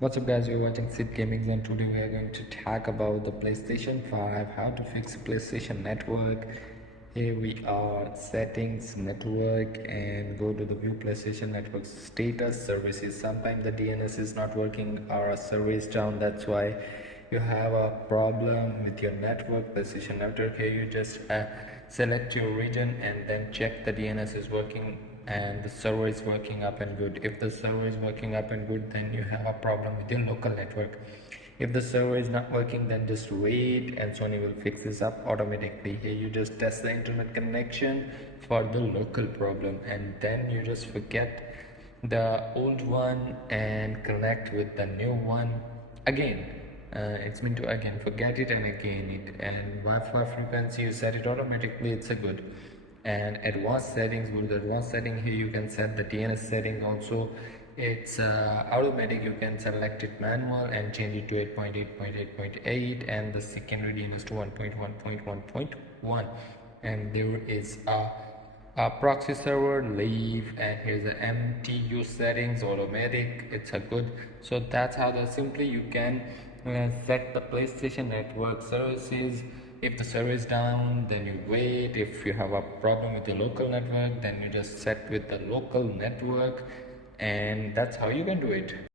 What's up guys, you're watching Sid Gaming and today we are going to talk about the PlayStation 5, how to fix PlayStation network. Here we are, settings, network, and go to the view PlayStation network status services. Sometimes the DNS is not working or a server is down, that's why you have a problem with your network, PlayStation network. Here you just select your region and then check the DNS is working and the server is working up and good. If the server is working up and good, then you have a problem with your local network. If the server is not working, then just wait and Sony will fix this up automatically. Here you just test the internet connection for the local problem and then you just forget the old one and connect with the new one again. It's meant to again forget it and again it, and Wi-Fi frequency you set it automatically, it's a good. And advanced settings, go to the advanced setting. Here you can set the DNS setting also. It's automatic, you can select it manual and change it to 8.8.8.8 and the secondary DNS to 1.1.1.1. And there is a proxy server, leave, and here's the MTU settings, automatic, it's a good. So that's how simply you can set the PlayStation network services. If the server is down, then you wait. If you have a problem with the local network, then you just set with the local network, and that's how you can do it.